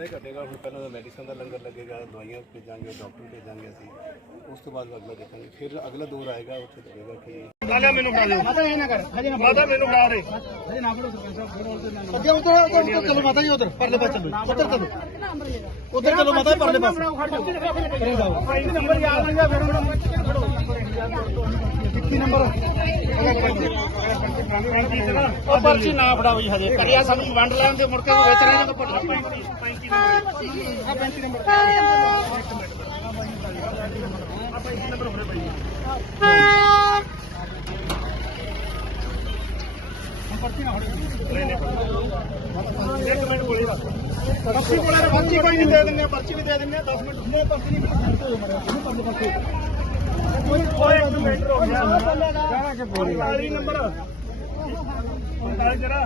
ਇਦਾਂ ਹੀ ਘਟੇਗਾ ਹੁਣ ਪਹਿਲਾਂ ਤਾਂ ਮੈਡੀਸਨ ਦਾ ਲੰਗਰ ਲੱਗੇਗਾ ਦਵਾਈਆਂ ਭੇਜਾਂਗੇ ਡਾਕਟਰ ਭੇਜਾਂਗੇ ਅਸੀਂ ਉਸ ਤੋਂ ਬਾਅਦ ਅਗਲਾ ਦੇਖਾਂਗੇ ਫਿਰ ਅਗਲਾ ਦੌਰ ਆਏਗਾ ਉੱਥੇ ਲੱਗੇਗਾ ਕਿ ਲਾਲਿਆ ਮੈਨੂੰ ਫੜਾ ਦਿਓ ਮਾਤਾ ਇਹ ਨਾ ਕਰ ਹਜੇ ਨਾ ਮਾਤਾ ਮੈਨੂੰ ਫੜਾ ਦੇ ਹਜੇ ਨਾ ਫੜੋ ਸਰਪੰਚ ਸਾਹਿਬ ਥੋੜਾ ਉਧਰ ਅੱਗੇ ਉਧਰ ਉਧਰ ਚਲੋ ਮਾਤਾ ਜੀ ਉਧਰ ਪਰਲੇ ਪਾਸੇ ਚਲੋ ਉਧਰ ਚਲੋ ਉਧਰ ਚਲੋ ਮਾਤਾ ਪਰਲੇ ਪਾਸੇ ਭਾਈ ਨੰਬਰ ਯਾਦ ਨਹੀਂ ਫਿਰ ਕਿੰਨੀ ਨੰਬਰ ਉਹ ਪਰਚੀ ਨਾ ਫੜਾਓ ਜੀ ਹਜੇ ਕਰਿਆ ਸਾਨੂੰ ਵੰਡ ਲੈਣ ਦੇ ਮੁੜ ਕੇ ਵੇਚ ਰਹੇ ਜਦੋਂ ਪਟਲਾ 35 ਨੰਬਰ ਆ 35 ਨੰਬਰ ਇੱਕ ਮਿੰਟ ਕੋਲੇ ਬਸ ਪਰਚੀ ਕੋਲੇ ਪਰਚੀ ਕੋਈ ਨਹੀਂ ਦੇ ਦਿੰਦੇ ਪਰਚੀ ਵੀ ਦੇ ਦਿੰਦੇ 10 ਮਿੰਟ। ਨਹੀਂ ਪਰਚੀ ਨਹੀਂ ਪਾਸੇ ਕੋਈ ਕੋਈ ਇੱਕ ਮਿੰਟ ਹੋ ਗਿਆ ਜਾਣਾ ਕਿ ਬੋਲੀ ਨੰਬਰ 45 ਜਰਾ